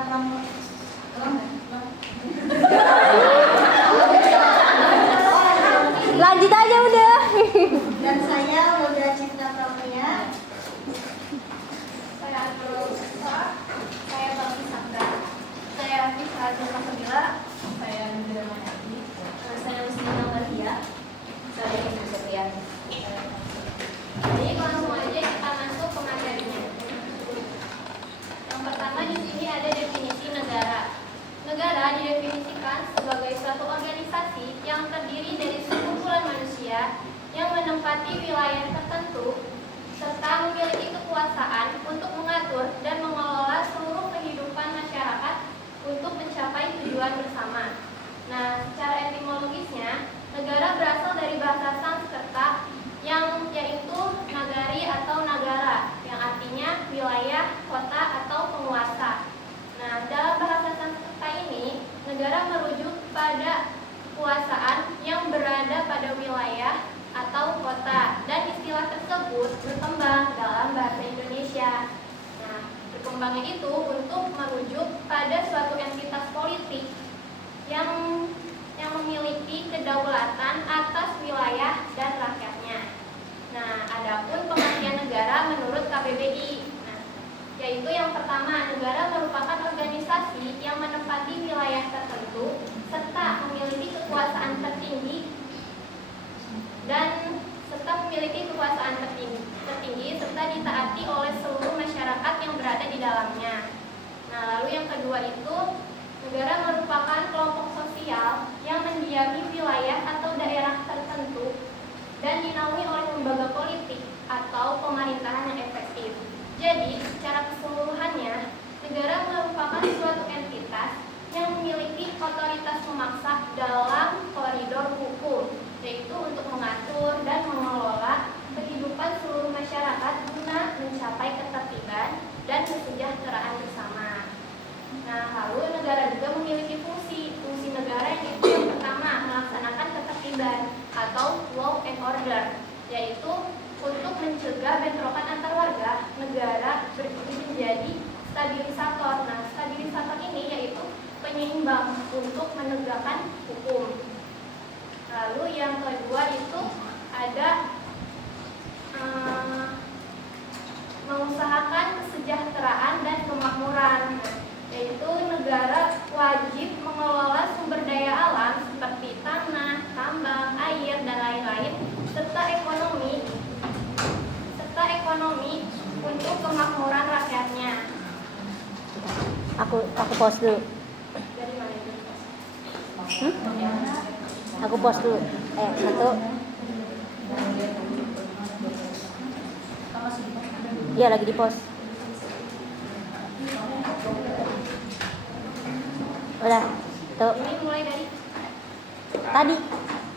Cipta Pramuka. Lanjut aja udah. Dan saya Wilda Cipta Pramuka. Saya Abdul Musa, saya Bang Sandra, saya Fisa Jumlah, saya Nidra Mayati, saya Muslimah Maria, saya Ibu Sepian. Jadi langsung aja kita masuk ke materinya. Yang pertama di sini ada definisi negara. Negara didefinisikan sebagai suatu organisasi yang terdiri dari sekumpulan manusia yang menempati wilayah tertentu serta memiliki kekuasaan untuk mengatur dan mengelola seluruh kehidupan masyarakat untuk mencapai tujuan bersama. Nah, secara etimologisnya, negara berasal dari bahasa Sanskerta yang yaitu nagari atau nagara, yang artinya wilayah, kota, atau penguasa. Nah, dalam bahasa Sanskerta ini, negara merujuk pada kekuasaan yang berada pada wilayah atau kota, dan istilah tersebut berkembang dalam bahasa Indonesia. Nah, berkembangnya itu untuk merujuk pada suatu entitas politik yang memiliki kedaulatan atas wilayah dan rakyatnya. Nah, adapun pengertian negara menurut KBBI, yaitu yang pertama, negara merupakan organisasi yang menempati wilayah tertentu serta memiliki kekuasaan tertinggi serta ditaati oleh seluruh masyarakat yang berada di dalamnya. Nah, lalu yang kedua itu, negara merupakan kelompok sosial yang mendiami wilayah atau daerah tertentu dan dinaungi oleh lembaga politik atau pemerintahan yang efektif. Jadi, secara keseluruhannya, negara merupakan suatu entitas yang memiliki otoritas memaksa dalam koridor hukum, yaitu untuk mengatur dan mengelola kehidupan seluruh masyarakat guna mencapai ketertiban dan kesejahteraan bersama. Nah, lalu negara juga memiliki fungsi negara yang itu yang pertama, melaksanakan ketertiban atau law and order, yaitu untuk mencegah bentrokan antar warga. Negara berfungsi menjadi stabilisator. Nah, stabilisator ini yaitu penyeimbang untuk menegakkan hukum. Lalu yang kedua itu ada mengusahakan kesejahteraan dan kemakmuran, yaitu negara wajib mengelola sumber daya alam seperti tanah, tambang, air, dan lain-lain, serta ekonomi untuk kemakmuran rakyatnya. Aku pause dulu. Dari mana itu? Aku pause dulu. Satu. Iya, lagi di pause. Udah. Tuh. Ini mulai dari Tadi.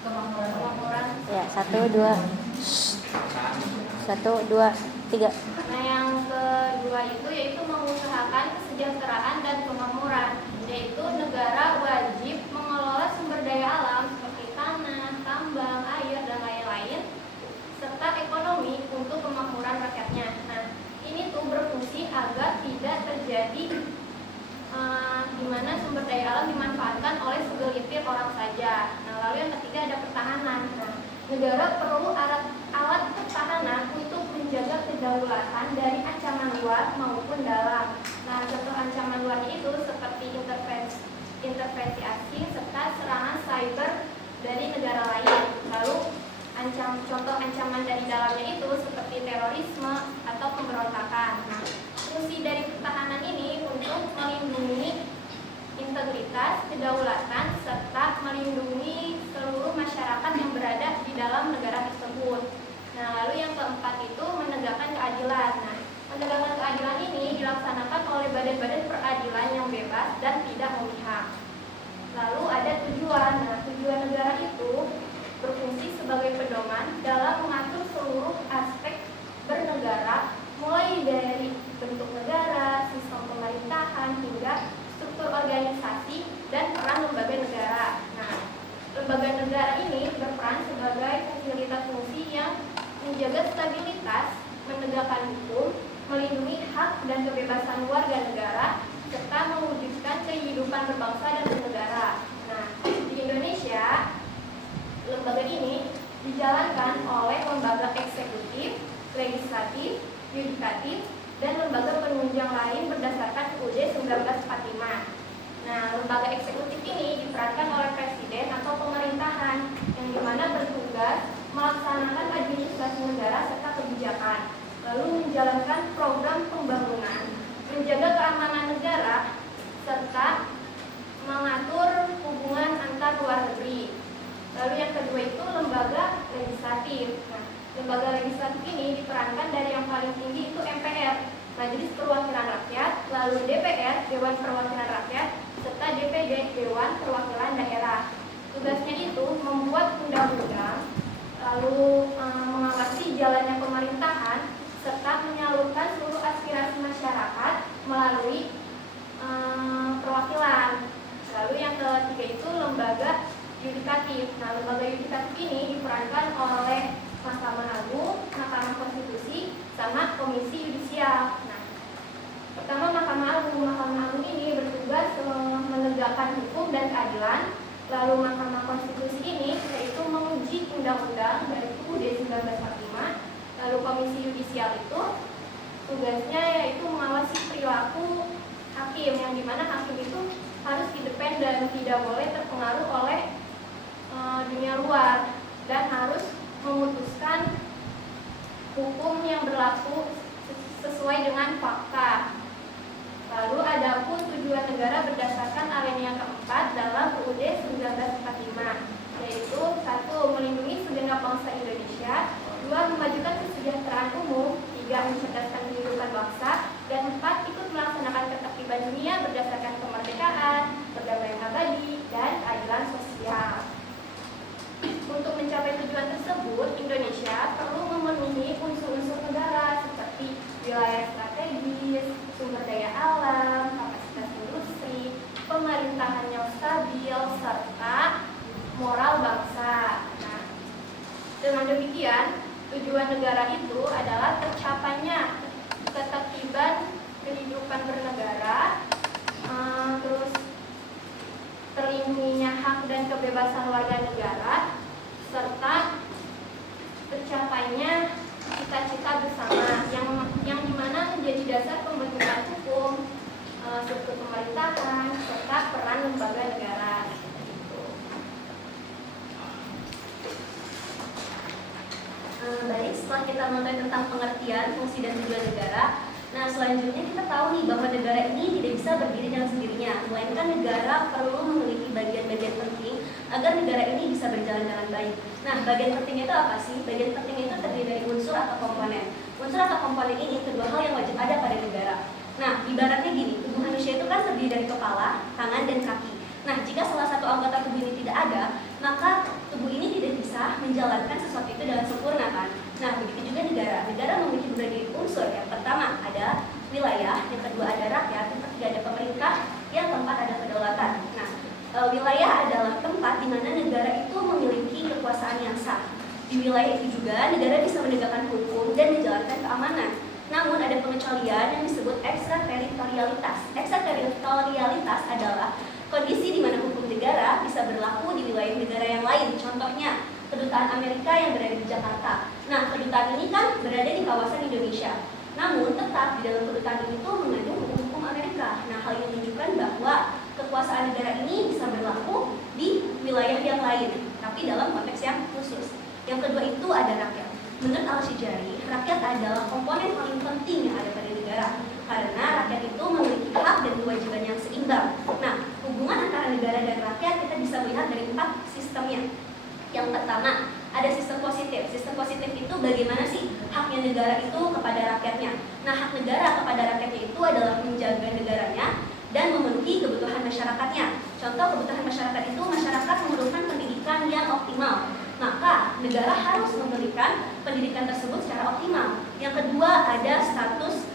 kemakmuran. Ya, 1, 2. 1, 2, 3. Nah, yang kedua itu yaitu mengusahakan kesejahteraan dan kemakmuran, yaitu negara wajib mengelola sumber daya alam seperti tanah, tambang, air, dan lain-lain, serta ekonomi untuk kemakmuran rakyatnya. Nah, ini tuh berfungsi agar tidak terjadi di mana sumber daya alam dimanfaatkan oleh segelintir orang saja. Nah, lalu yang ketiga ada pertahanan. Nah, negara perlu alat pertahanan untuk menjaga kedaulatan dari ancaman luar maupun dalam. Nah, contoh ancaman luarnya itu seperti intervensi asing serta serangan cyber dari negara lain. Lalu contoh ancaman dari dalamnya itu seperti terorisme atau pemberontakan. Nah, fungsi dari pertahanan ini untuk melindungi integritas, kedaulatan, serta melindungi seluruh masyarakat yang berada di dalam negara tersebut. Nah, lalu yang keempat itu menegakkan keadilan. Nah, menegakkan keadilan ini dilaksanakan oleh badan-badan peradilan yang bebas dan tidak memihak. Lalu ada tujuan. Nah, tujuan negara itu berfungsi sebagai pedoman dalam mengatur seluruh aspek bernegara, mulai dari bentuk negara, sistem pemerintahan, hingga struktur organisasi dan peran lembaga negara. Nah, lembaga negara ini berperan sebagai fasilitas fungsi yang menjaga stabilitas, menegakkan hukum, melindungi hak dan kebebasan warga negara, serta mewujudkan kehidupan berbangsa dan bernegara. Nah, di Indonesia, lembaga ini dijalankan oleh lembaga eksekutif, legislatif, yudikatif, dan lembaga penunjang lain berdasarkan UUD 1945. Nah, lembaga eksekutif ini diperankan oleh presiden atau pemerintahan yang dimana bertugas melaksanakan administrasi negara serta kebijakan, lalu menjalankan program pembangunan, menjaga keamanan negara, serta mengatur hubungan antar luar negeri. Lalu yang kedua itu lembaga legislatif. Nah, lembaga legislatif ini diperankan dari yang paling tinggi itu MPR, Majelis Perwakilan Rakyat, lalu DPR, Dewan Perwakilan Rakyat, serta DPD, Dewan Perwakilan Daerah. Tugasnya itu membuat undang-undang, lalu mengawasi jalannya pemerintahan, serta menyalurkan seluruh aspirasi masyarakat melalui perwakilan. Lalu yang ketiga itu lembaga yudikatif. Nah, lembaga yudikatif ini diperankan oleh Mahkamah Agung, Mahkamah Konstitusi, sama Komisi Yudisial. Nah, pertama Mahkamah Agung. Mahkamah Agung ini bertugas menegakkan hukum dan keadilan. Lalu Mahkamah Konstitusi ini yaitu menguji undang-undang dari UUD 1945. Lalu Komisi Yudisial itu tugasnya yaitu mengawasi perilaku hakim, yang dimana hakim itu harus independen, tidak boleh terpengaruh oleh dunia luar, dan harus memutuskan hukum yang berlaku sesuai dengan fakta. Lalu ada pun tujuan negara berdasarkan alinea keempat dalam UUD 1945, yaitu 1. Melindungi segenap bangsa Indonesia, 2. Memajukan kesejahteraan umum, 3. Mencerdaskan kehidupan bangsa, dan 4. Ikut melaksanakan ketertiban dunia berdasarkan kemerdekaan, perdamaian abadi, dan keadilan sosial. Untuk mencapai tujuan tersebut, Indonesia perlu memenuhi unsur-unsur negara seperti wilayah strategis, sumber daya alam, kapasitas industri, pemerintahan yang stabil, serta moral bangsa. Nah, dengan demikian, tujuan negara itu adalah tercapainya ketertiban kehidupan bernegara, terus terlindunginya hak dan kebebasan warga negara, serta tercapainya cita-cita bersama yang dimana menjadi dasar pembentukan hukum, struktur pemerintahan, serta peran lembaga negara. Baik, setelah kita mengetahui tentang pengertian, fungsi dan tujuan negara, nah selanjutnya kita tahu nih bahwa negara ini tidak bisa berdiri dengan sendirinya, melainkan negara perlu memiliki bagian-bagian penting agar negara ini bisa berjalan dengan baik. Nah, bagian pentingnya itu apa sih? Bagian pentingnya itu terdiri dari unsur atau komponen. Unsur atau komponen ini kedua hal yang wajib ada pada negara. Nah, ibaratnya gini, tubuh manusia itu kan terdiri dari kepala, tangan, dan kaki. Nah, jika salah satu anggota tubuh ini tidak ada, maka tubuh ini tidak bisa menjalankan sesuatu itu dengan sempurna kan? Nah, begitu juga negara. Negara memiliki berbagai unsur. Yang pertama ada wilayah, yang kedua ada rakyat, yang ketiga ada pemerintah, yang keempat ada kedaulatan. Nah, wilayah adalah tempat di mana negara itu memiliki kekuasaan yang sah. Di wilayah itu juga negara bisa menegakkan hukum dan menjalankan keamanan. Namun ada pengecualian yang disebut ekstrateritorialitas. Ekstrateritorialitas adalah kondisi di mana hukum negara bisa berlaku di wilayah negara yang lain. Contohnya, kedutaan Amerika yang berada di Jakarta. Nah, kedutaan ini kan berada di kawasan Indonesia. Namun, tetap di dalam kedutaan ini tuh mengandung hukum Amerika. Nah, hal ini menunjukkan bahwa kekuasaan negara ini bisa berlaku di wilayah yang lain, tapi dalam konteks yang khusus. Yang kedua itu ada rakyat. Menurut Al-Shijari, rakyat adalah komponen paling penting yang ada pada negara. Karena rakyat itu memiliki hak dan kewajiban yang seimbang. Nah, hubungan antara negara dan rakyat kita bisa melihat dari 4 sistemnya. Yang pertama, ada sistem positif. Sistem positif itu bagaimana sih haknya negara itu kepada rakyatnya. Nah, hak negara kepada rakyatnya itu adalah menjaga negaranya dan memenuhi kebutuhan masyarakatnya. Contoh kebutuhan masyarakat itu, masyarakat memerlukan pendidikan yang optimal. Maka negara harus memberikan pendidikan tersebut secara optimal. Yang kedua, ada status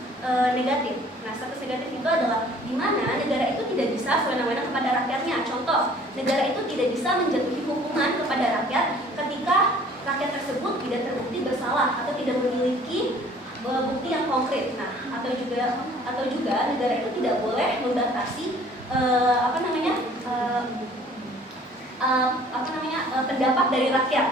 negatif. Nah, status negatif itu adalah di mana negara itu tidak bisa semena-mena kepada rakyatnya. Contoh, negara itu tidak bisa menjatuhi hukuman kepada rakyat ketika rakyat tersebut tidak terbukti bersalah atau tidak memiliki bukti yang konkret. Nah, atau juga negara itu tidak boleh membatasi pendapat dari rakyat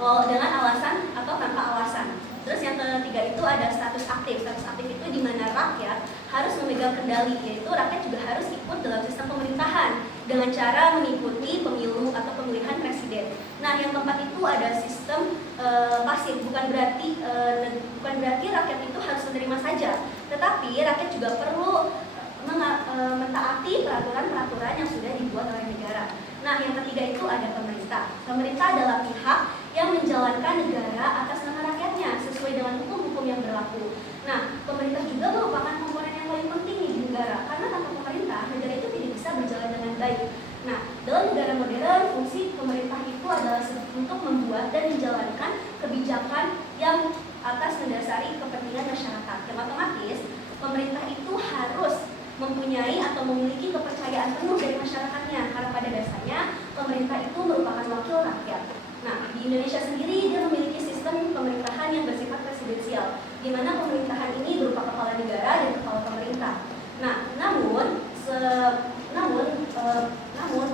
dengan alasan atau tanpa alasan. Terus yang ketiga itu ada status aktif. Status aktif itu di mana rakyat harus memegang kendali, yaitu rakyat juga harus ikut dalam sistem pemerintahan dengan cara mengikuti pemilu atau pemilihan presiden. Nah, yang keempat itu ada sistem pasif. Bukan berarti rakyat itu harus menerima saja, tetapi rakyat juga perlu mentaati peraturan-peraturan yang sudah dibuat oleh negara. Nah, yang ketiga itu ada pemerintah. Pemerintah adalah pihak yang menjalankan negara atas nama rakyatnya sesuai dengan hukum-hukum yang berlaku. Nah, pemerintah juga merupakan komponen yang paling penting di negara, karena tanpa pemerintah, negara itu tidak bisa berjalan dengan baik. Nah, dalam negara modern, fungsi pemerintah itu adalah untuk membuat dan menjalankan kebijakan yang atas mendasari kepentingan masyarakat. Yang otomatis, pemerintah itu harus mempunyai atau memiliki kepercayaan penuh dari masyarakatnya, karena pada dasarnya pemerintah itu merupakan wakil rakyat. Nah, di Indonesia sendiri dia memiliki sistem pemerintahan yang bersifat presidensial, di mana pemerintahan ini berupa kepala negara dan kepala pemerintah. Nah, namun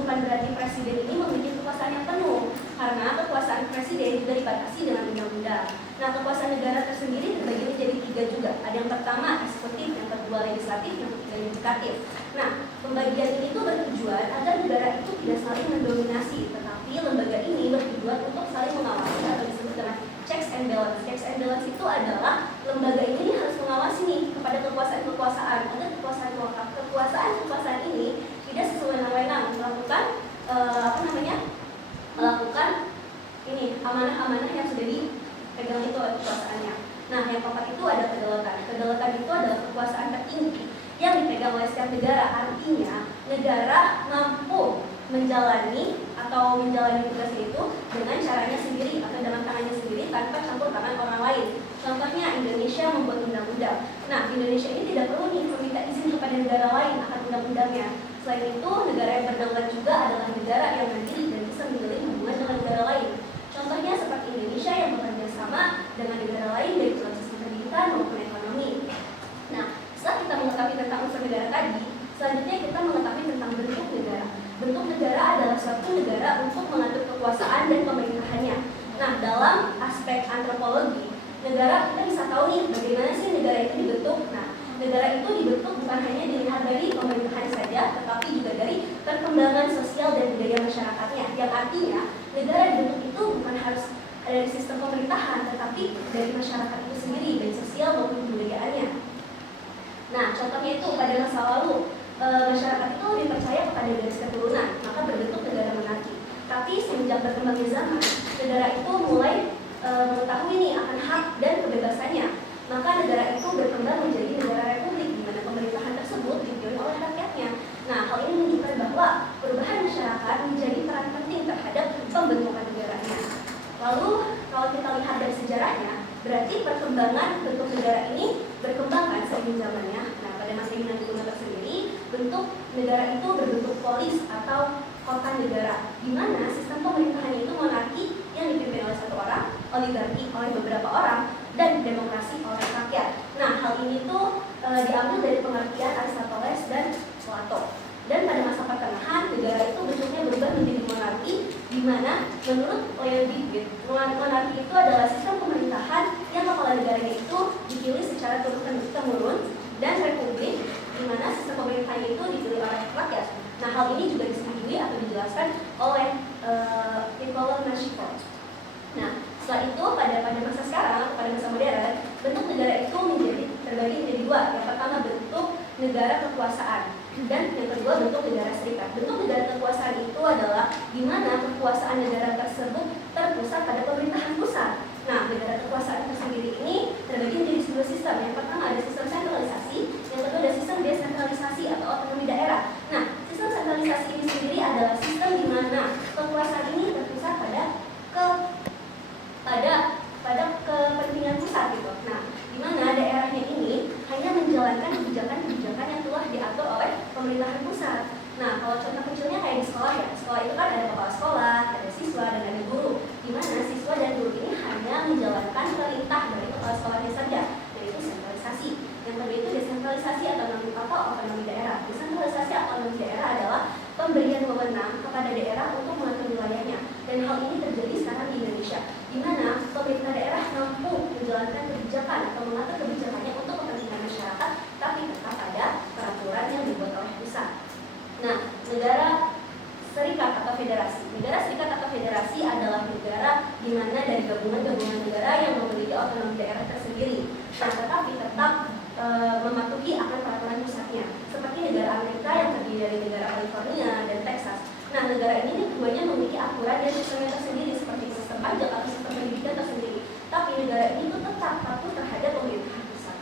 bukan berarti presiden ini memiliki kekuasaan yang penuh, karena kekuasaan presiden juga dibatasi dengan undang-undang. Nah, kekuasaan negara tersendiri terbagi menjadi 3 juga. Ada yang pertama eksekutif, yang kedua legislatif, yang ketiga yudikatif. Nah, pembagian ini tuh bertujuan agar negara itu tidak saling mendominasi, tetapi lembaga ini bertujuan untuk saling mengawasi atau disebut dengan checks and balance. Checks and balance itu adalah lembaga ini harus mengawasi nih kepada kekuasaan-kekuasaan agar kekuasaan ini tidak sewenang-wenang melakukan ini amanah-amanah yang sudah dipegang itu oleh kekuasaannya. Nah, yang keempat itu ada kedaulatan. Kedaulatan itu adalah kekuasaan tertinggi yang dipegang oleh setiap negara. Artinya, negara mampu menjalani tugasnya itu dengan caranya sendiri atau dengan tangannya sendiri tanpa campur tangan orang lain. Contohnya, Indonesia membuat undang-undang. Nah, Indonesia ini tidak perlu nih meminta izin kepada negara lain akan undang-undangnya. Selain itu, negara yang berdaulat juga adalah negara yang mandiri dan bisa menjalin hubungan dengan negara lain. Contohnya seperti Indonesia yang bekerja sama dengan negara lain dari sistem pendidikan maupun ekonomi. Nah, setelah kita mengetahui tentang unsur negara tadi, selanjutnya kita mengetahui tentang bentuk negara. Bentuk negara adalah suatu negara untuk mengatur kekuasaan dan pemerintahannya. Nah, dalam aspek antropologi, negara kita bisa tahu nih bagaimana sih negara itu dibentuk. Nah, negara itu dibentuk bukan hanya dilihat dari pemerintahan saja, tetapi juga dari perkembangan sosial dan budaya masyarakatnya. Yang artinya, negara dibentuk itu bukan harus dari sistem pemerintahan, tetapi dari masyarakat itu sendiri, baik sosial maupun kebudayaannya. Nah, contohnya itu pada masa lalu, masyarakat itu lebih percaya kepada garis keturunan, maka berbentuk negara monarki. Tapi semenjak berkembangnya zaman, negara itu mulai mengetahui nih akan hak dan kebebasannya. Maka negara itu berkembang menjadi negara republik, di mana pemerintahan tersebut dipimpin oleh rakyatnya. Nah, hal ini menunjukkan bahwa perubahan masyarakat menjadi peran penting terhadap pembentukan negaranya. Lalu, kalau kita lihat dari sejarahnya, berarti perkembangan bentuk negara ini berkembang kan seiring zamannya. Nah, pada masa Yunani kuno tersendiri, bentuk negara itu berbentuk polis atau kota negara, di mana sistem pemerintahannya itu monarki yang dipimpin oleh satu orang, oligarki oleh beberapa orang, dan demokrasi oleh rakyat. Nah, hal ini tuh diambil dari pengertian Aristoteles dan Plato. Dan pada masa pertengahan, negara itu bentuknya berubah menjadi monarki, di mana menurut Leibniz, monarki itu adalah sistem pemerintahan yang kepala negaranya itu dipilih secara turun-temurun, dan republik, di mana sistem pemerintahannya itu dipilih oleh rakyat. Nah, hal ini juga disetujui atau dijelaskan oleh Niccolò Machiavelli. Nah, setelah itu pada masa sekarang, pada masa modern, bentuk negara itu terbagi menjadi 2. Yang pertama bentuk negara kekuasaan, dan yang kedua bentuk negara serikat. Bentuk negara kekuasaan itu adalah di mana kekuasaan negara tersebut terpusat pada pemerintahan pusat. Nah, negara kekuasaan tersendiri ini terbagi menjadi 2 sistem. Yang pertama ada sistem sentralisasi, yang kedua ada sistem desentralisasi atau otonomi daerah. Nah, sistem sentralisasi ini sendiri adalah sistem di mana kekuasaan ini terpusat pada kepentingan pusat gitu. Nah, di mana daerahnya ini hanya menjalankan kebijakan-kebijakan yang telah diatur oleh pemerintahan pusat. Nah, kalau contoh kecilnya kayak di sekolah ya, sekolah itu kan ada kepala sekolah, ada siswa, dan ada guru. Di mana siswa dan guru ini hanya menjalankan perintah dari kepala sekolahnya saja. Nah, Yang kedua itu desentralisasi atau otonomi daerah. Desentralisasi atau otonomi daerah adalah pemberian wewenang kepada daerah untuk mengatur wilayahnya. Dan hal ini terjadi sekarang di Indonesia, di mana pemerintah daerah mampu menjalankan kebijakan atau mengatur kebijakannya untuk kepentingan masyarakat, tapi tetap ada peraturan yang dibuat oleh pusat. Nah, negara serikat atau federasi. Negara serikat atau federasi adalah negara di mana dari gabungan-gabungan negara yang memiliki otonomi daerah tersendiri. Nah, tetapi tetap mematuhi akan peraturan pusatnya. Seperti negara Amerika yang terdiri dari negara California dan Texas. Nah, negara ini keduanya memiliki aturan dan sistemnya tersendiri seperti sistem pajak atau sistem pendidikan tersendiri. Tapi negara ini tuh tetap patuh terhadap pemerintahan pusat.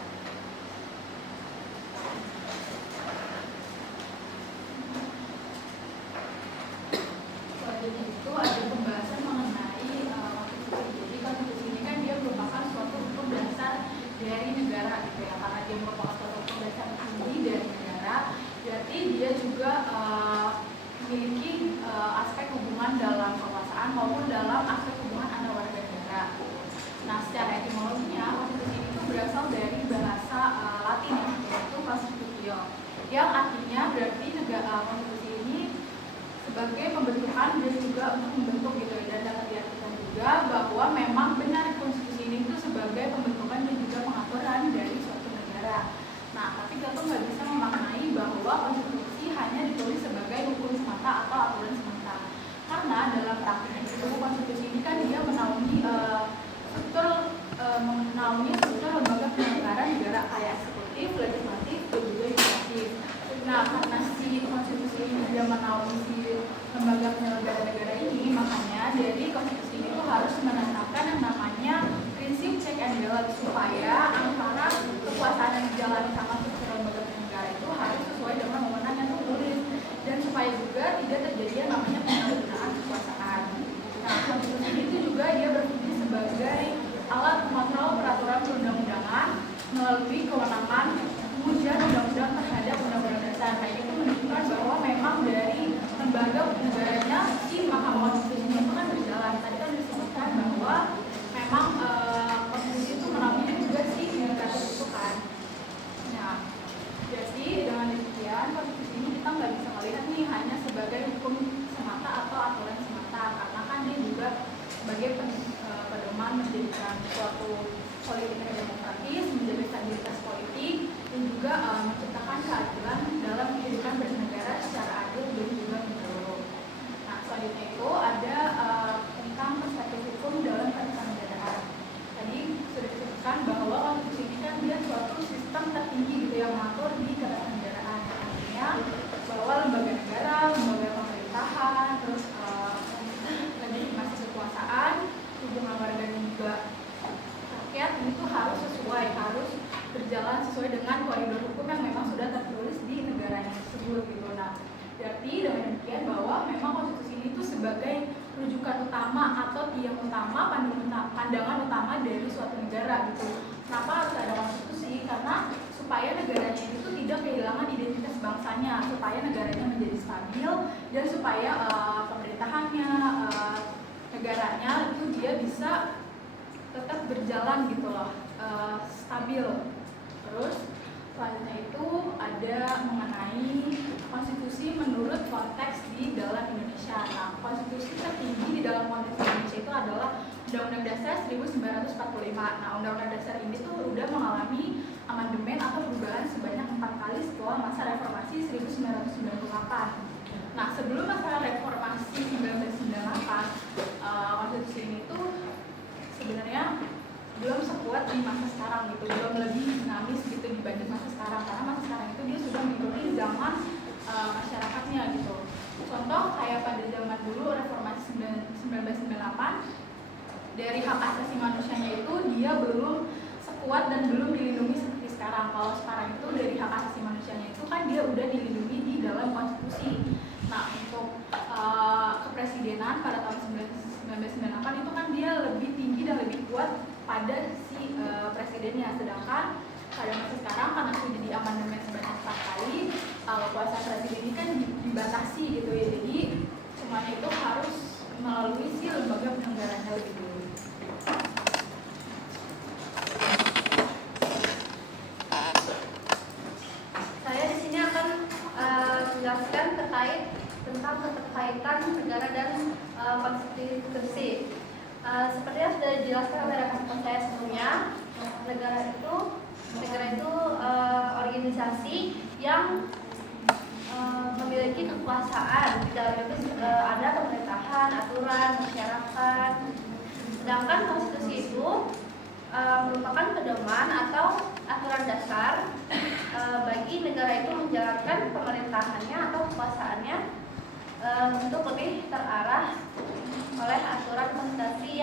Selanjutnya itu ada pembahasan mengenai konstitusi. Jadi konstitusi ini kan dia merupakan suatu hukum dasar dari negara gitu ya, karena dia merupakan suatu hukum dasar tinggi dari negara. Jadi dia juga memiliki aspek hubungan dalam kekuasaan maupun dalam aspek hubungan antar warga negara. Nah, secara etimologinya konstitusi itu berasal dari bahasa Latin yaitu constitutio, yang artinya berarti negara konstitusi ini sebagai pembentukan dan juga untuk membentuk gitu, dan dapat diartikan juga bahwa memang benar konstitusi ini itu sebagai pembentukan dan juga pengaturan dari suatu negara. Nah, tapi kita tuh nggak bisa memaknai bahwa konstitusi hanya ditulis sebagai hukum semata atau aturan semata, karena dalam praktiknya itu konstitusi ini kan dia menaungi struktur lembaga penyelenggaraan negara kayak eksekutif, legislatif, dan juga yudikatif. Nah, karena si konstitusi ini dia menaungi si lembaga penyelenggara negara ini, makanya dari konstitusi ini tuh harus menetapkan yang namanya prinsip check and balance, supaya antara kekuasaan yang dijalani sama struktur lembaga penyelenggara itu harus sesuai dengan wewenang yang tertulis, dan supaya juga tidak terjadi yang namanya penyalahgunaan kekuasaan. Nah, konstitusi itu juga dia berfungsi sebagai alat pengontrol peraturan perundang-undangan melalui kewenangan pengujian undang-undang terhadap undang-undang dasar. Nah, itu menunjukkan bahwa memang dari lembaga negaranya si Mahkamah Konstitusi itu kan berjalan. Tadi kan disebutkan bahwa memang konstitusi itu menaungi juga si yudikatif itu kan. Nah, jadi dengan demikian konstitusi ini kita nggak bisa melihat nih hanya sebagai hukum semata atau aturan semata, karena kan dia juga sebagai pedoman menjadikan suatu politik yang demokratis, menjaga stabilitas politik, dan juga menciptakan keadilan dalam kehidupan bernegara secara adil dan juga menyeluruh. Nah, selanjutnya itu ada tentang perspektif hukum dalam ketatanegaraan. Tadi sudah disebutkan bahwa konstitusi ini kan dia suatu sistem tertinggi gitu yang mengatur di ketatanegaraan. Artinya bahwa lembaga negara, lembaga pemerintahan, terus legitimasi kekuasaan, hubungan warga dan juga rakyat itu harus sesuai, harus berjalan sesuai dengan koridor hukum yang memang sudah tertulis di negaranya tersebut gitu. Nah, berarti dengan demikian bahwa memang konstitusi ini itu sebagai rujukan utama atau tiang utama, pandangan utama dari suatu negara gitu. Kenapa harus ada konstitusi? Karena supaya negaranya itu tidak kehilangan identitas bangsanya, supaya negaranya menjadi stabil, dan supaya pemerintahannya, negaranya itu dia bisa tetap berjalan gitu loh, stabil. Terus selanjutnya itu ada mengenai konstitusi menurut konteks di dalam Indonesia. Nah, konstitusi tertinggi di dalam konteks Indonesia itu adalah Undang-Undang Dasar 1945. Nah, Undang-Undang Dasar ini tuh udah mengalami amandemen atau perubahan sebanyak 4 kali setelah masa reformasi 1998. Nah, sebelum masa reformasi 1998, konstitusi ini tuh sebenarnya belum sekuat di masa sekarang gitu, belum lebih dinamis gitu dibanding masa sekarang, karena masa sekarang itu dia sudah mengikuti zaman masyarakatnya gitu. Contoh kayak pada zaman dulu reformasi 1998, dari hak asasi manusianya itu dia belum sekuat dan belum dilindungi seperti sekarang. Kalau sekarang itu dari hak asasi manusianya itu kan dia udah dilindungi di dalam konstitusi. Nah, untuk kepresidenan pada tahun 1998 itu kan dia lebih tinggi dan lebih kuat pada si presidennya, sedangkan pada masa sekarang karena sudah diamandemen sebanyak 4 kali, kuasa presiden ini kan dibatasi gitu ya, jadi semuanya itu harus melalui si lembaga penyelenggaranya lebih dulu. terkait tentang keterkaitan negara dan konstitusi. Seperti yang sudah dijelaskan oleh rekan saya sebelumnya, negara itu organisasi yang memiliki kekuasaan. Di dalamnya itu ada pemerintahan, aturan, masyarakat. Sedangkan konstitusi itu merupakan pedoman atau aturan dasar bagi negara itu menjalankan pemerintahannya atau kekuasaannya untuk lebih terarah oleh aturan konstitusi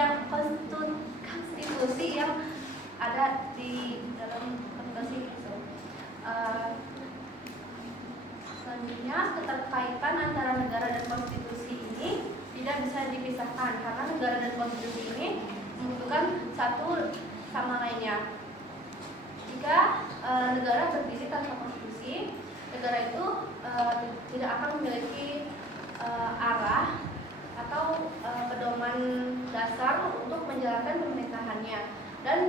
yang ada di dalam konstitusi itu. Selanjutnya, keterkaitan antara negara dan konstitusi ini tidak bisa dipisahkan karena negara dan konstitusi ini membutuhkan satu sama lainnya. Jika negara berdiri tanpa konstitusi, negara itu tidak akan memiliki arah atau pedoman dasar untuk menjalankan pemerintahannya dan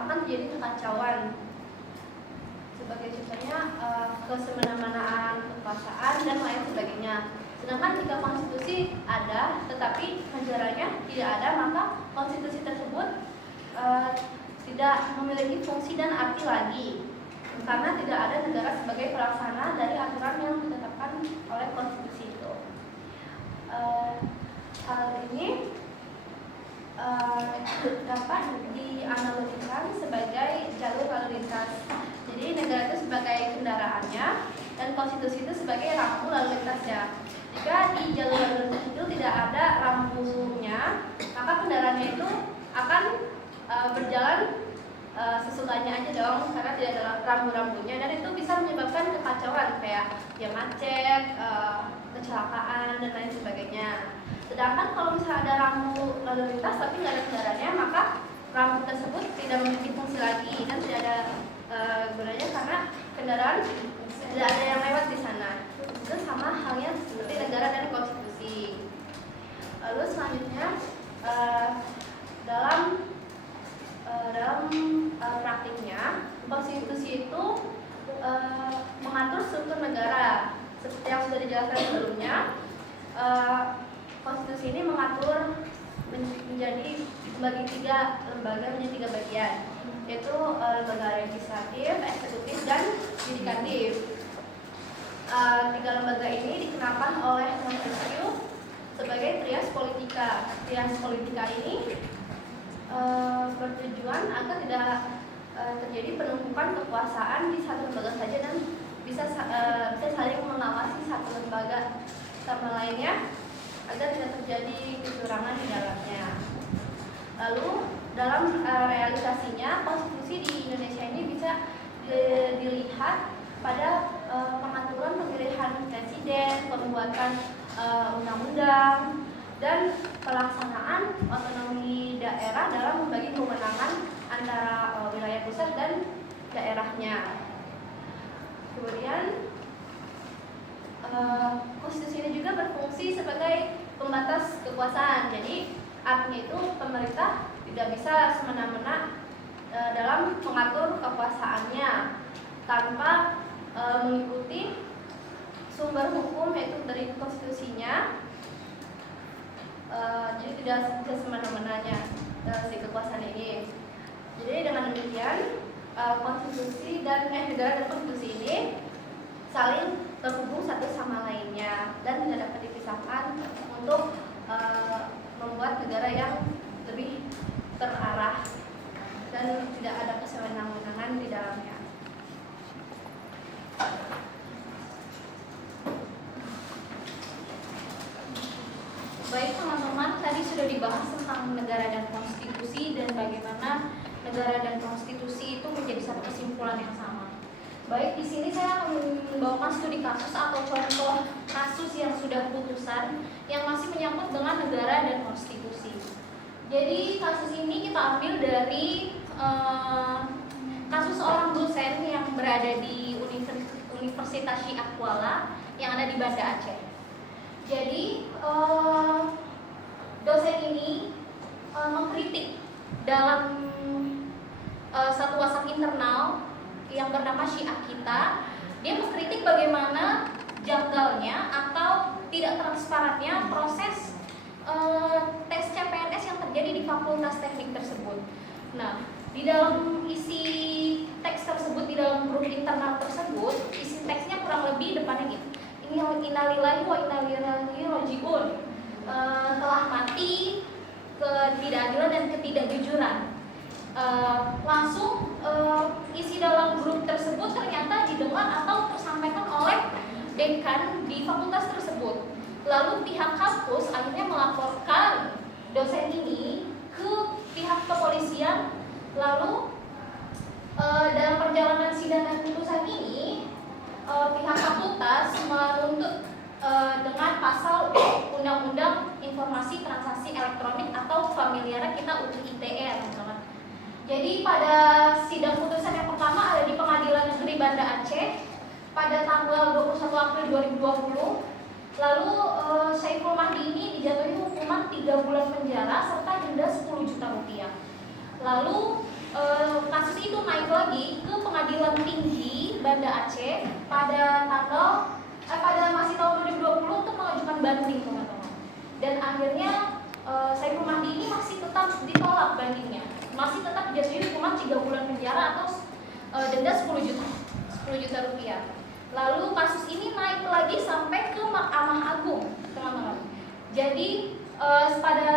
akan terjadi kekacauan. Sebagai contohnya kesemena-menaan kekuasaan dan lain sebagainya. Sedangkan jika konstitusi ada tetapi negaranya tidak ada, maka konstitusi tersebut tidak memiliki fungsi dan arti lagi karena tidak ada negara sebagai pelaksana dari aturan yang ditetapkan oleh konstitusi itu. Hal ini dapat dianalogikan sebagai jalur lalu lintas. Jadi negara itu sebagai kendaraannya dan konstitusi itu sebagai rambu lalu lintasnya. Jika di jalur lalu lintas itu tidak ada rambunya, maka kendaraannya itu akan berjalan sesukanya aja dong, karena tidak ada rambu-rambunya, dan itu bisa menyebabkan kekacauan kayak ya macet, kecelakaan dan lain sebagainya. Sedangkan kalau misalnya ada rambu lalu lintas tapi nggak ada kendaraannya, maka rambu tersebut tidak memiliki fungsi lagi dan tidak ada gunanya karena kendaraan tidak ada yang lewat di sana. Itu sama halnya seperti negara dan konstitusi. Lalu selanjutnya dalam praktiknya konstitusi itu mengatur struktur negara seperti yang sudah dijelaskan sebelumnya. Konstitusi ini mengatur menjadi membagi tiga lembaga menjadi tiga bagian, yaitu lembaga legislatif, eksekutif, dan yudikatif. Tiga lembaga ini dikenakan oleh Montesquieu sebagai trias politika. Trias politika ini bertujuan agar tidak terjadi penumpukan kekuasaan di satu lembaga saja dan bisa saling mengawasi satu lembaga sama lainnya agar tidak terjadi kecurangan di dalamnya. Lalu dalam realisasinya konstitusi di Indonesia ini bisa dilihat pada pengaturan pemilihan presiden, pembuatan undang-undang, dan pelaksanaan otonomi daerah dalam membagi kewenangan antara wilayah pusat dan daerahnya. Kemudian konstitusi ini juga berfungsi sebagai pembatas kekuasaan. Jadi artinya itu pemerintah tidak bisa semena-mena dalam mengatur kekuasaannya tanpa mengikuti sumber hukum yaitu dari konstitusinya. Jadi tidak bisa semena-menanya si kekuasaan ini. Jadi dengan demikian konstitusi dan negara dan konstitusi ini saling terhubung satu sama lainnya dan tidak dapat dipisahkan untuk membuat negara yang lebih terarah dan tidak ada kesewenang-wenangan di dalamnya. Baik teman-teman, tadi sudah dibahas tentang negara dan konstitusi dan bagaimana negara dan konstitusi itu menjadi satu kesimpulan yang sama. Baik, di sini saya akan membawakan studi kasus atau contoh kasus yang sudah putusan yang masih menyangkut dengan negara dan konstitusi. Jadi kasus ini kita ambil dari kasus seorang dosen yang berada di Universitas Syiah Kuala yang ada di Banda Aceh. Jadi dosen ini mengkritik dalam satu WhatsApp internal yang bernama Syiah Kita. Dia mengkritik bagaimana janggalnya atau tidak transparannya proses tes CPNS yang terjadi di Fakultas Teknik tersebut. Nah, di dalam isi teks tersebut, di dalam grup internal tersebut, isi teksnya kurang lebih depannya gitu. Ini innalillahi wa inna ilaihi raji'un. Telah mati ketidakadilan dan ketidakjujuran. Langsung isi dalam grup tersebut ternyata didengar atau tersampaikan oleh dekan di fakultas tersebut. Lalu pihak kampus akhirnya melaporkan dosen ini ke pihak kepolisian. Lalu dalam perjalanan sidang dan putusan ini pihak fakultas menuntut dengan pasal Undang-Undang Informasi Transaksi Elektronik atau familiarnya kita UU ITE, teman-teman. Jadi pada sidang putusan yang pertama ada di Pengadilan Negeri Banda Aceh pada tanggal 21 April 2020. Lalu Saiful Mahdi ini dijatuhi hukuman 3 bulan penjara serta denda 10 juta rupiah. Lalu kasus itu naik lagi ke Pengadilan Tinggi Banda Aceh pada masih tahun 2020 untuk mengajukan banding, teman-teman. Dan akhirnya Saiful Mahdi ini masih tetap ditolak bandingnya, masih tetap dijatuhi hukuman 3 bulan penjara atau denda 10 juta rupiah. Lalu kasus ini naik lagi sampai ke Mahkamah Agung, teman-teman. Jadi pada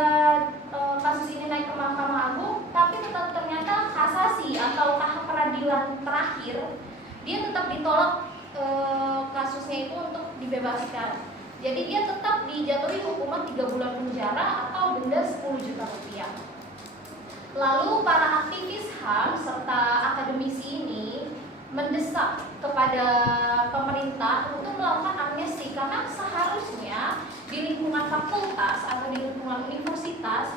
kasus ini naik ke Mahkamah Agung, tapi tetap ternyata kasasi atau tahap peradilan terakhir dia tetap ditolak kasusnya itu untuk dibebaskan. Jadi dia tetap dijatuhi hukuman 3 bulan penjara atau denda 10 juta rupiah. Lalu para aktivis HAM serta akademisi ini mendesak kepada pemerintah untuk melakukan amnesti karena seharusnya di lingkungan fakultas atau di lingkungan universitas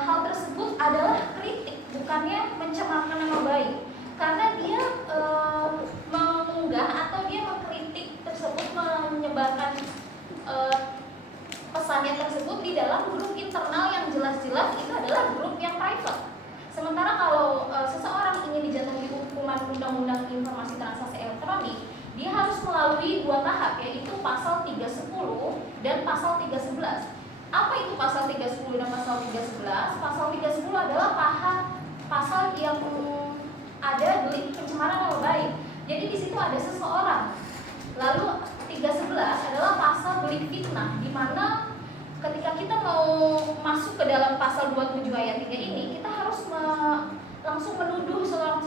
hal tersebut adalah kritik, bukannya mencemarkan nama baik. Karena dia mengunggah atau dia mengkritik tersebut, menyebarkan pesannya tersebut di dalam grup internal yang jelas-jelas itu adalah grup yang private. Sementara kalau seseorang ingin dijatuhi hukuman Undang-Undang Informasi Transaksi Elektronik, dia harus melalui 2 tahap, yaitu pasal 310 dan pasal 311. Apa itu pasal 310 dan pasal 311? Pasal 310 adalah pasal yang ada delik pencemaran nama baik. Jadi di situ ada seseorang. Lalu 311 adalah pasal delik fitnah, di mana ketika kita mau masuk ke dalam pasal 27 ayat 3 ini, kita harus langsung menuduh seorang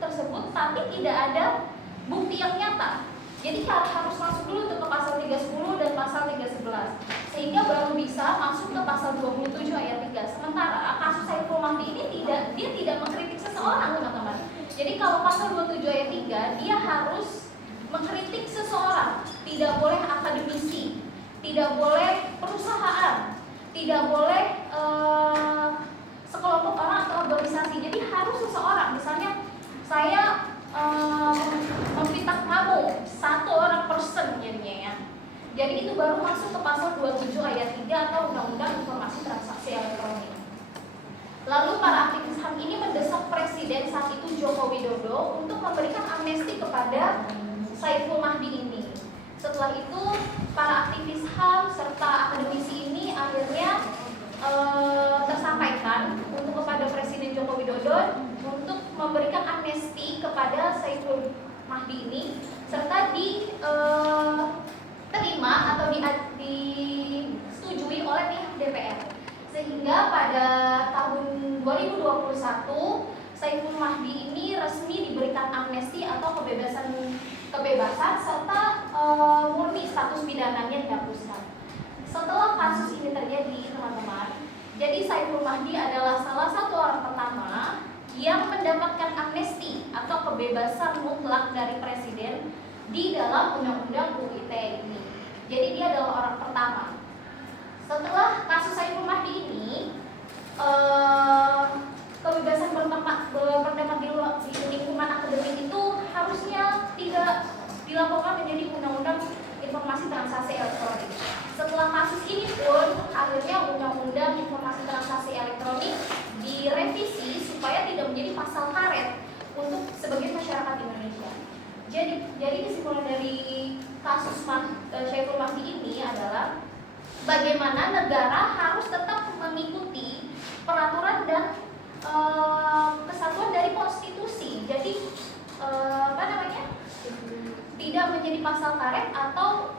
tersebut tapi tidak ada bukti yang nyata. Jadi harus masuk dulu ke pasal 310 dan pasal 311 sehingga baru bisa masuk ke pasal 27 ayat 3. Sementara kasus Saiful Mahdi ini dia tidak mengkritik seseorang, teman-teman. Jadi kalau pasal 27 ayat 3 dia harus mengkritik seseorang, tidak boleh akademisi, tidak boleh perusahaan, tidak boleh sekelompok orang atau organisasi. Jadi harus seseorang. Misalnya saya memfitnah kamu, 1 orang person jadinya ya. Jadi itu baru masuk ke pasal 27 ayat 3 atau Undang-Undang Informasi Transaksi Elektronik. Lalu para aktivis HAM ini mendesak Presiden saat itu Joko Widodo untuk memberikan amnesti kepada Saiful Mahdi ini. Setelah itu para aktivis HAM serta akademisi ini akhirnya tersampaikan untuk kepada Presiden Joko Widodo untuk memberikan amnesti kepada Saiful Mahdi ini serta diterima atau disetujui oleh pihak DPR. Sehingga pada tahun 2021 Saiful Mahdi ini resmi diberikan amnesti atau kebebasan serta murni status pidananya dihapuskan. Setelah kasus ini terjadi, teman-teman, jadi Saiful Mahdi adalah salah satu orang pertama yang mendapatkan amnesti atau kebebasan mutlak dari Presiden di dalam Undang-Undang UU ITE ini. Jadi dia adalah orang pertama. Setelah kasus Saiful Mahdi ini, kebebasan berpendapat di lingkungan akademik itu harusnya tidak dilaporkan menjadi Undang-Undang Informasi Transaksi Elektronik. Setelah kasus ini pun akhirnya Undang-Undang Informasi Transaksi Elektronik direvisi supaya tidak menjadi pasal karet untuk sebagian masyarakat Indonesia. Jadi kesimpulan dari kasus Syaiful Mahdi ini adalah bagaimana negara harus tetap mengikuti peraturan dan kesatuan dari konstitusi. Jadi tidak menjadi pasal karet atau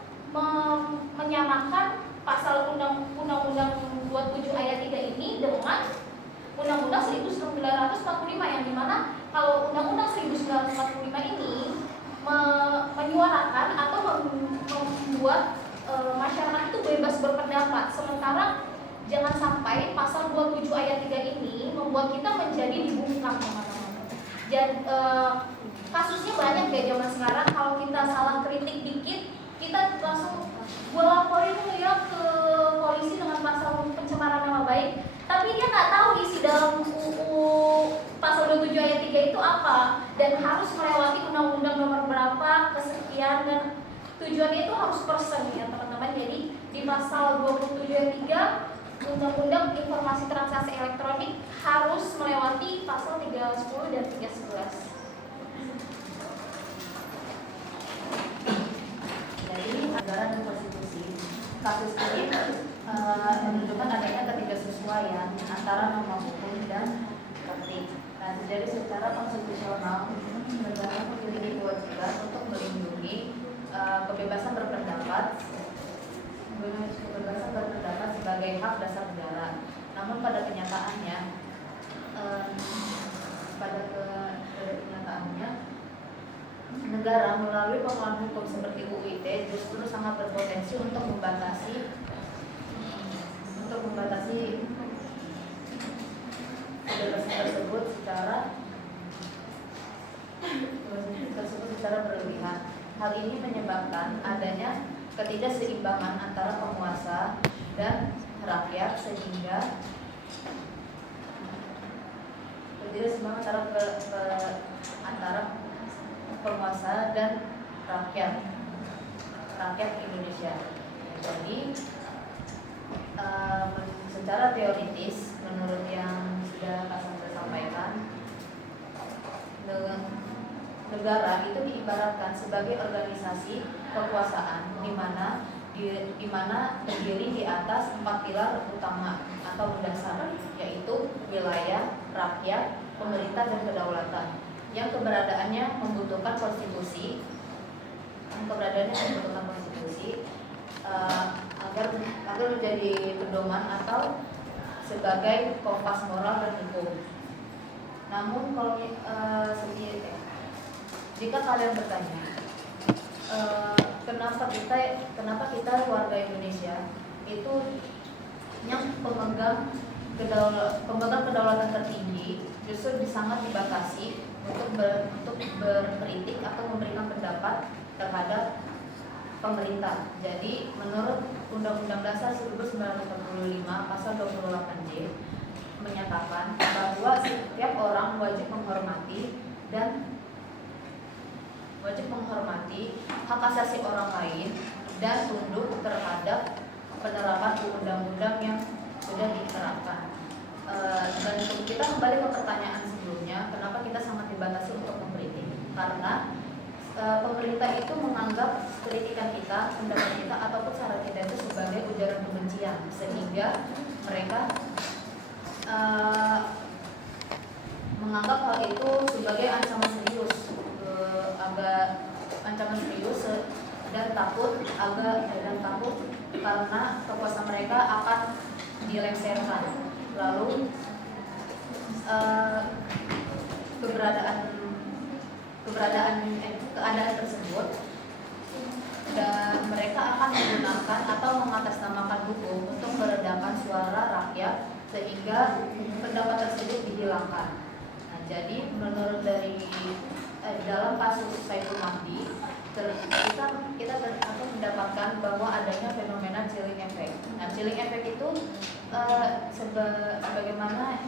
menyamakan pasal Undang-Undang 27 ayat 3 ini dengan Undang-Undang 1945, yang dimana kalau Undang-Undang 1945 ini menyuarakan atau membuat masyarakat itu bebas berpendapat, sementara jangan sampai pasal 27 ayat 3 ini membuat kita menjadi dibungkam teman-teman. Dan kasusnya banyak ya zaman sekarang, kalau kita salah kritik dikit kita langsung gue laporin lu ya ke polisi dengan pasal pencemaran nama baik, tapi dia nggak tahu isi dalam UU pasal 27 ayat 3 itu apa, dan harus melewati undang-undang nomor berapa kesekian, dan tujuannya itu harus persen ya teman-teman. Jadi di pasal 27 ayat 3 Undang-Undang Informasi Transaksi Elektronik harus melewati pasal 310 dan 311. Jadi anggaran dan konstitusi kasus ini menunjukkan adanya ketidaksesuaian antara norma hukum dan praktik. Nah, jadi secara konstitusional negara memiliki kewajiban untuk melindungi kebebasan berpendapat sebagai hak dasar negara. Namun pada kenyataannya negara melalui pengelolaan hukum seperti UU ITE justru sangat berpotensi untuk membatasi kebebasan tersebut secara berlebihan. Hal ini menyebabkan adanya ketidakseimbangan antara penguasa dan rakyat, sehingga antara penguasa dan rakyat Indonesia. Jadi secara teoritis, menurut yang sudah Kak Sandra sampaikan, negara itu diibaratkan sebagai organisasi kekuasaan di mana terdiri di atas 4 pilar utama atau mendasar, yaitu wilayah, rakyat, pemerintah, dan kedaulatan, yang keberadaannya membutuhkan konstitusi agar menjadi pedoman atau sebagai kompas moral dan hukum. Namun kalau jika kalian bertanya kenapa kita warga Indonesia itu yang pemegang kedaulatan tertinggi justru sangat dibatasi untuk berkritik atau memberikan pendapat terhadap pemerintah. Jadi menurut Undang-Undang Dasar 1945 pasal 28J menyatakan bahwa setiap orang wajib menghormati hak asasi orang lain dan tunduk terhadap penerapan undang-undang yang sudah diterapkan. Dan kita kembali ke pertanyaan sebelumnya, kenapa kita sangat dibatasi untuk mengkritik? Karena pemerintah itu menganggap kritikan kita, pendapat kita, ataupun saran kita itu sebagai ujaran kebencian, sehingga mereka menganggap hal itu sebagai ancaman serius, dan takut karena kekuasaan mereka akan dilengsarkan. Lalu keadaan tersebut, dan mereka akan menggunakan atau mengatasnamakan hukum untuk meredakan suara rakyat sehingga pendapat tersebut dihilangkan. Nah, jadi menurut dalam kasus Syaiful Mahdi, kita akan mendapatkan bahwa adanya fenomena chilling effect. Nah, chilling effect itu sebagaimana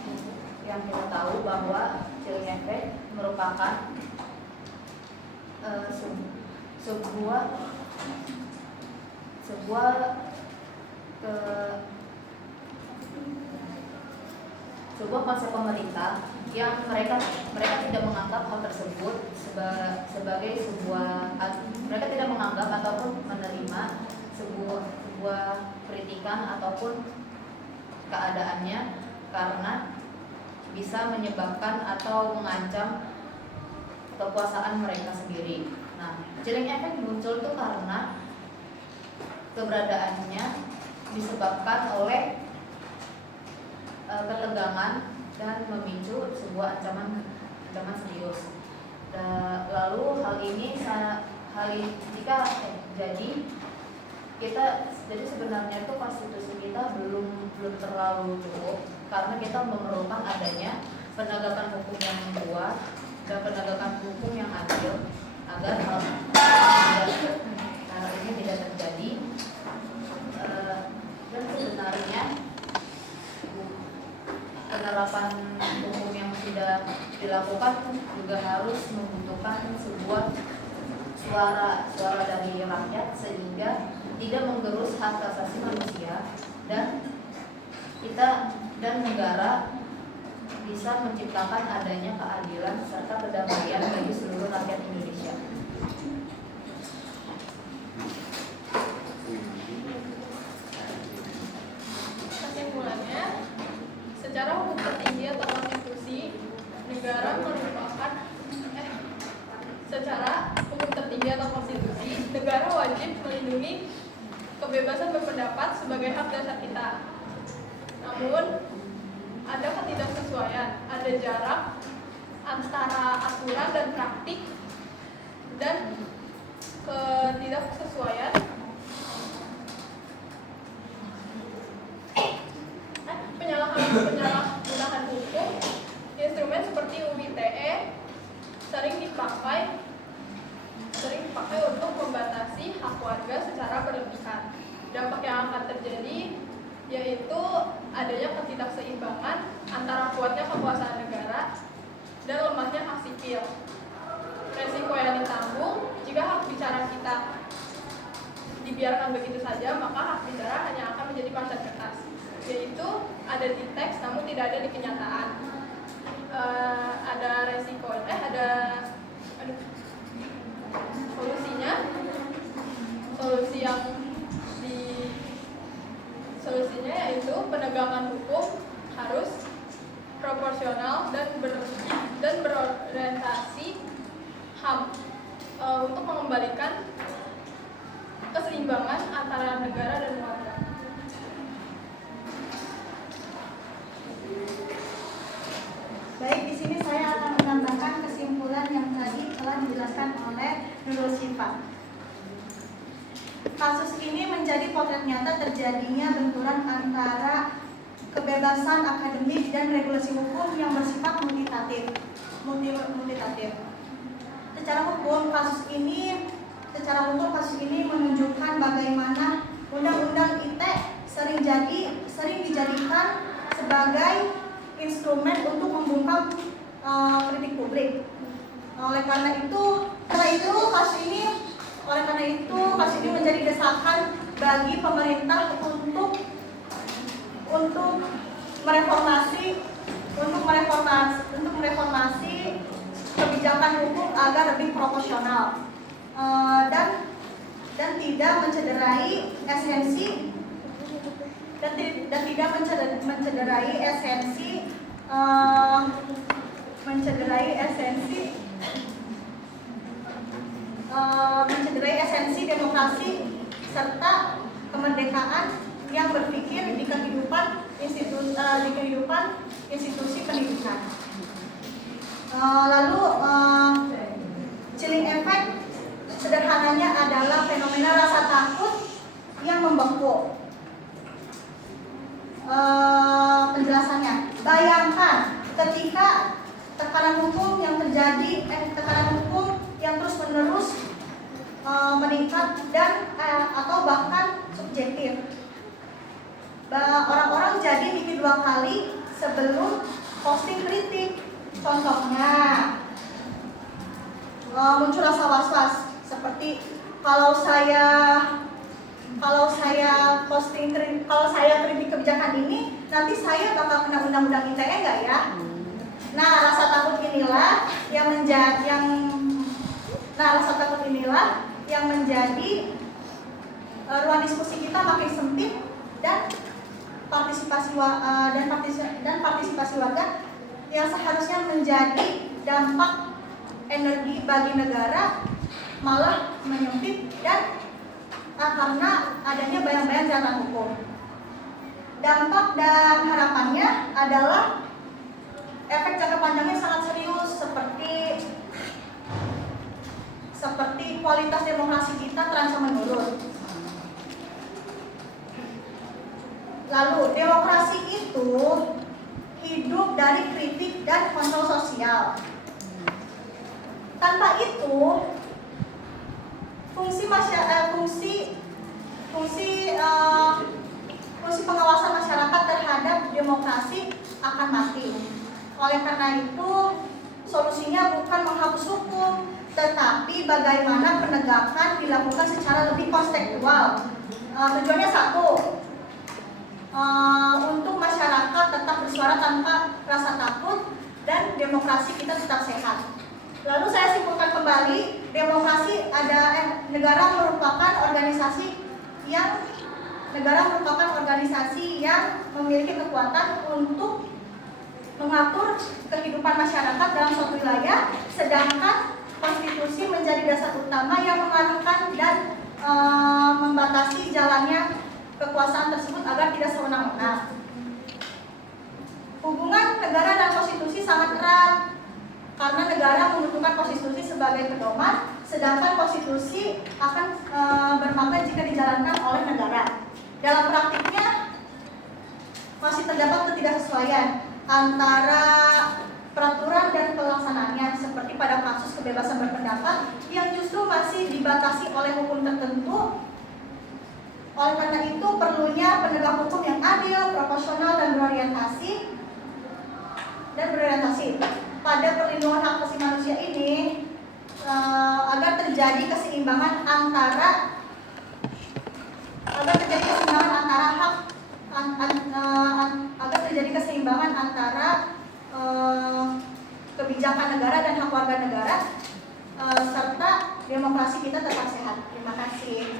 yang kita tahu bahwa chilling effect merupakan sebuah konsep pemerintah yang mereka tidak menganggap hal tersebut sebagai sebuah, mereka tidak menganggap ataupun menerima sebuah kritikan ataupun keadaannya karena bisa menyebabkan atau mengancam kekuasaan mereka sendiri. Nah, chilling effect muncul tuh karena keberadaannya disebabkan oleh ketegangan dan memicu sebuah ancaman serius. Lalu hal ini jika jadi sebenarnya itu konstitusi kita belum terlalu cukup karena kita memerlukan adanya penegakan hukum yang kuat dan penegakan hukum yang adil agar hal ini tidak terjadi. Dan sebenarnya penerapan hukum yang sudah dilakukan juga harus membutuhkan sebuah suara dari rakyat sehingga tidak menggerus hak asasi manusia dan negara bisa menciptakan adanya keadilan serta kedamaian bagi seluruh rakyat Indonesia. Kesimpulannya, secara hukum tertinggi atau konstitusi, negara merupakan secara hukum tertinggi atau konstitusi, negara wajib melindungi kebebasan berpendapat sebagai hak dasar kita. Namun, ada ketidaksesuaian, ada jarak antara aturan dan praktik, dan ketidaksesuaian penyalahgunaan hukum. Instrumen seperti UU ITE sering dipakai untuk membatasi hak warga secara berlebihan. Dampak yang akan terjadi yaitu adanya ketidakseimbangan antara kuatnya kekuasaan negara dan lemahnya hak sipil. Resiko yang ditanggung jika hak bicara kita dibiarkan begitu saja, maka hak bicara hanya akan menjadi kaca kertas, yaitu ada di teks namun tidak ada di kenyataan. Solusinya yaitu penegakan hukum harus proporsional dan berorientasi HAM untuk mengembalikan keseimbangan antara negara dan warga. Baik, di sini saya akan menambahkan kesimpulan yang tadi telah dijelaskan oleh Nurul Syifa. Kasus ini menjadi potret nyata terjadinya benturan antara kebebasan akademik dan regulasi hukum yang bersifat multitatif. Secara hukum kasus ini menunjukkan bagaimana Undang-Undang ITE sering dijadikan sebagai instrumen untuk membungkam kritik publik. Oleh karena itu kasus ini menjadi desakan bagi pemerintah untuk mereformasi kebijakan hukum agar lebih proporsional dan tidak mencederai esensi demokrasi serta kemerdekaan yang berpikir di kehidupan institusi pendidikan. Chilling effect sederhananya adalah fenomena rasa takut yang membeku. Penjelasannya, bayangkan ketika tekanan hukum yang terus-menerus meningkat dan atau bahkan subjektif. Orang-orang jadi mikir 2 kali sebelum posting kritik. Contohnya, muncul rasa was-was seperti kalau saya kalau saya kalau saya kritik kebijakan ini, nanti saya bakal kena undang-undang ITE nggak ya? Nah, rasa takut inilah yang menjadi ruang diskusi kita makin sempit dan partisipasi warga yang seharusnya menjadi dampak energi bagi negara malah menyempit dan karena adanya bayang-bayang jalan hukum. Dampak dan harapannya adalah efek jangka panjangnya sangat serius seperti kualitas demokrasi kita terancam menurun. Lalu demokrasi itu hidup dari kritik dan kontrol sosial. Tanpa itu fungsi pengawasan masyarakat terhadap demokrasi akan mati. Oleh karena itu, solusinya bukan menghapus hukum, tetapi bagaimana penegakan dilakukan secara lebih kontekstual. Tujuannya satu, untuk masyarakat tetap bersuara tanpa rasa takut dan demokrasi kita tetap sehat. Lalu saya simpulkan kembali, negara merupakan organisasi yang memiliki kekuatan untuk mengatur kehidupan masyarakat dalam suatu wilayah, sedangkan konstitusi menjadi dasar utama yang mengarahkan dan membatasi jalannya kekuasaan tersebut agar tidak sewenang-wenang. Hubungan negara dan konstitusi sangat erat karena negara membutuhkan konstitusi sebagai pedoman, sedangkan konstitusi akan bermakna jika dijalankan oleh negara. Dalam praktiknya masih terdapat ketidaksesuaian antara peraturan dan pelaksanaannya, seperti pada kasus kebebasan berpendapat yang justru masih dibatasi oleh hukum tertentu. Oleh karena itu perlunya penegak hukum yang adil, proporsional dan berorientasi pada perlindungan hak asasi manusia ini agar terjadi keseimbangan antara kebijakan negara dan hak warga negara serta demokrasi kita tetap sehat. Terima kasih.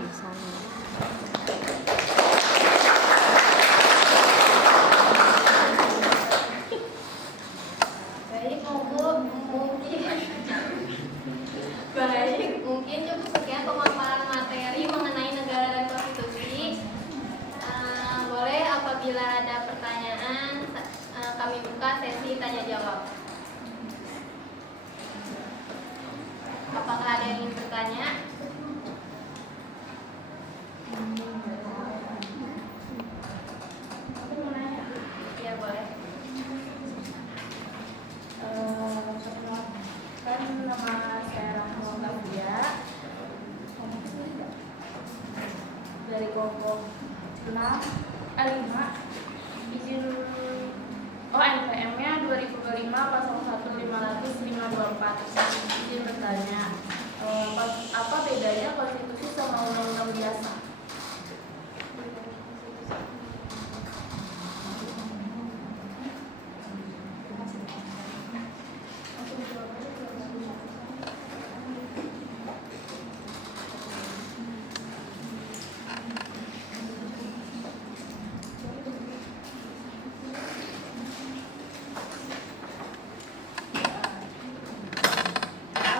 Mungkin cukup sekian pemaparan materi mengenai negara dan konstitusi. Boleh apabila ada pertanyaan, kami buka sesi tanya jawab. Apakah ada yang ingin bertanya? Ya, boleh. Perkenalkan, nama saya Rahma Tafia dari kelompok 5 izin NPM-nya 2025 pasal 1 izin bertanya, apa bedanya konstitusi sama undang-undang biasa?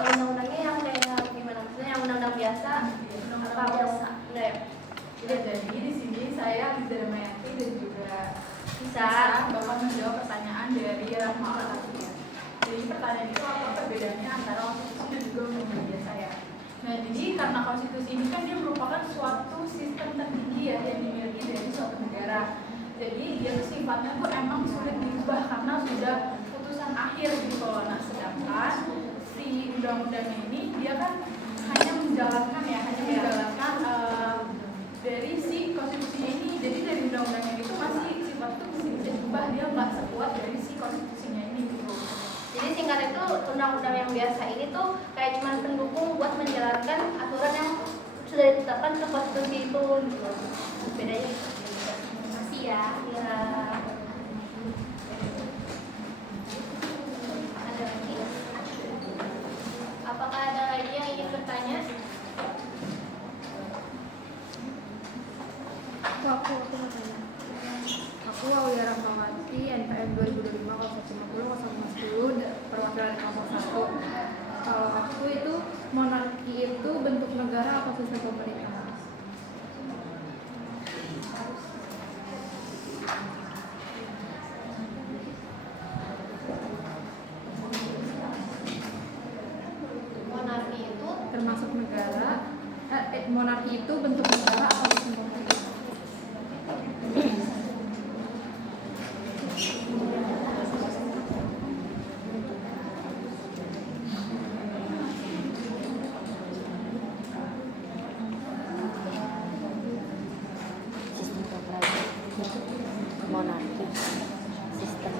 Undang-undangnya yang kayak gimana? Maksudnya yang undang-undang biasa? Apa biasa? Enggak ya? Jadi di sini saya bisa Damayanti dan juga Bisa. bakal menjawab pertanyaan dari Rahma Tafia. Jadi pertanyaan itu apa perbedaannya antara konstitusi dan juga undang-undang biasa ya? Nah, jadi karena konstitusi ini kan dia merupakan suatu sistem tertinggi ya yang dimiliki dari suatu negara. Jadi dia tuh sifatnya tuh emang sulit diubah karena sudah putusan akhir gitu loh. Nah, sedangkan si undang-undangnya ini dia kan hanya menjalankan dari si konstitusinya ini. Jadi dari undang-undangnya itu masih sifat itu masih bisa diubah, dia nggak sekuat dari si konstitusinya ini gitu. Jadi singkat itu undang-undang yang biasa ini tuh kayak cuma pendukung buat menjalankan aturan yang sudah ditetapkan ke konstitusi itu gitu. Bedanya gitu. Makasih ya. Ya. Ada lagi? Apakah ada lagi yang ingin bertanya? Aku mau tanya. Aku Aulia Rahmawati, NPM 2025-0150-0110, perwakilan kelompok 1. Kalau aku itu, monarki itu bentuk negara atau sistem pemerintahan? Monarki itu Termasuk negara, monarki itu bentuk negara atau sistem pemerintahan? Sistem pemerintahan. Monarki. Sistem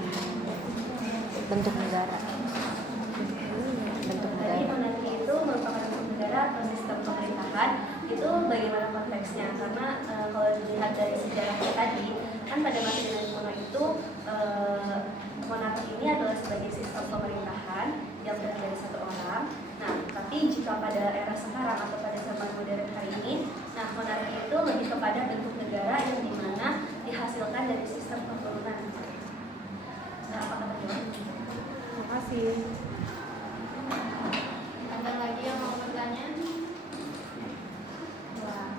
bentuk negara. Bentuk Jadi negara. monarki itu merupakan bentuk negara atau sistem pemerintahan. Itu bagaimana konteksnya? Karena kalau dilihat dari sejarahnya tadi, kan pada masa dinasti kuno itu monarki ini adalah sebagai sistem pemerintahan yang terdiri dari satu orang. Nah, tapi jika pada era sekarang atau pada zaman modern hari ini, nah monarki itu lebih kepada bentuk negara yang dimana dihasilkan dari sistem keturunan. Nah, apa kata Johan? Terima kasih. ada lagi yang mau bertanya? Wah.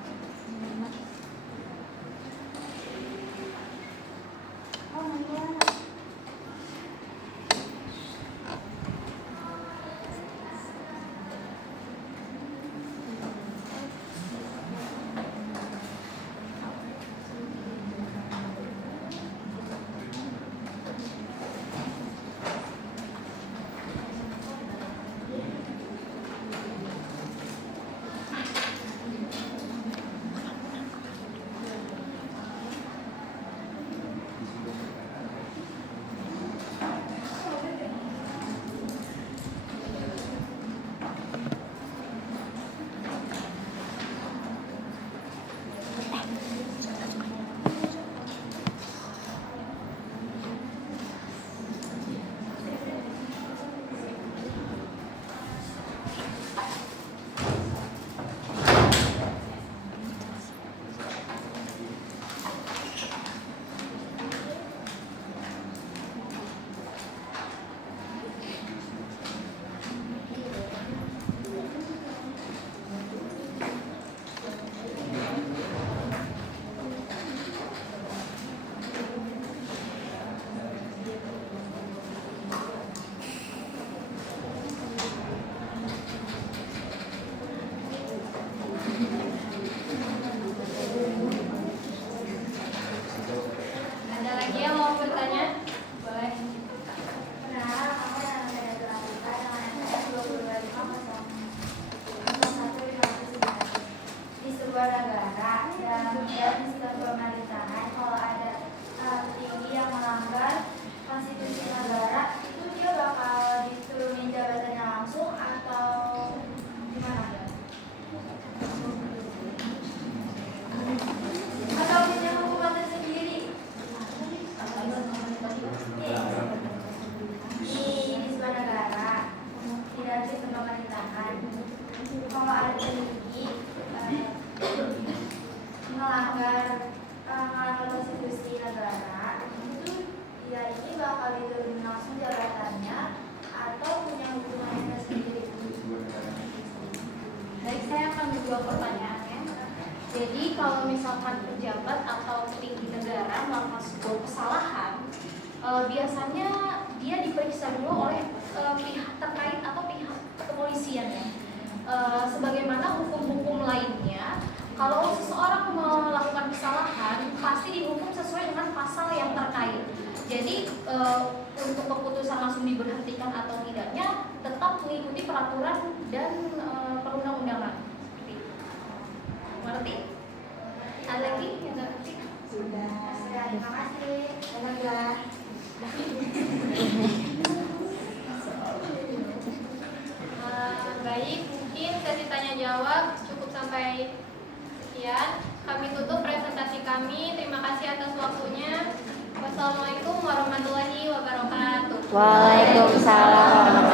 Oh, iya. Ada lagi yang mau bertanya? Boleh. Di sebuah negara dan sistem pemerintahan, kalau ada petinggi yang melanggar konstitusi negara, itu dia bakal diturunin jabatannya langsung atau gimana? Atau punya hukuman tersendiri? Di sebuah negara, di dalam sistem pemerintahan, kalau ada petinggi melanggar konstitusi negara, itu dia ini bakal diturunin langsung jabatannya atau punya hukumannya tersendiri. Baik, saya akan dua pertanyaannya. Jadi kalau misalkan pejabat atau petinggi negara melakukan sebuah kesalahan, biasanya dia diperiksa dulu oleh pihak terkait atau pihak kepolisian ya. Sebagaimana hukum-hukum lainnya, kalau seseorang melakukan kesalahan pasti dihukum sesuai dengan pasal yang terkait. Jadi untuk keputusan langsung diberhentikan atau tidaknya tetap mengikuti peraturan dan perundang-undangan. Mengerti? Ada lagi yang nggak ngerti? Sudah, terima kasih. Alhamdulillah. Baik, mungkin sesi tanya jawab cukup sampai Baik, sekian kami tutup presentasi kami. Terima kasih atas waktunya. Wassalamualaikum warahmatullahi wabarakatuh. Waalaikumsalam warahmatullahi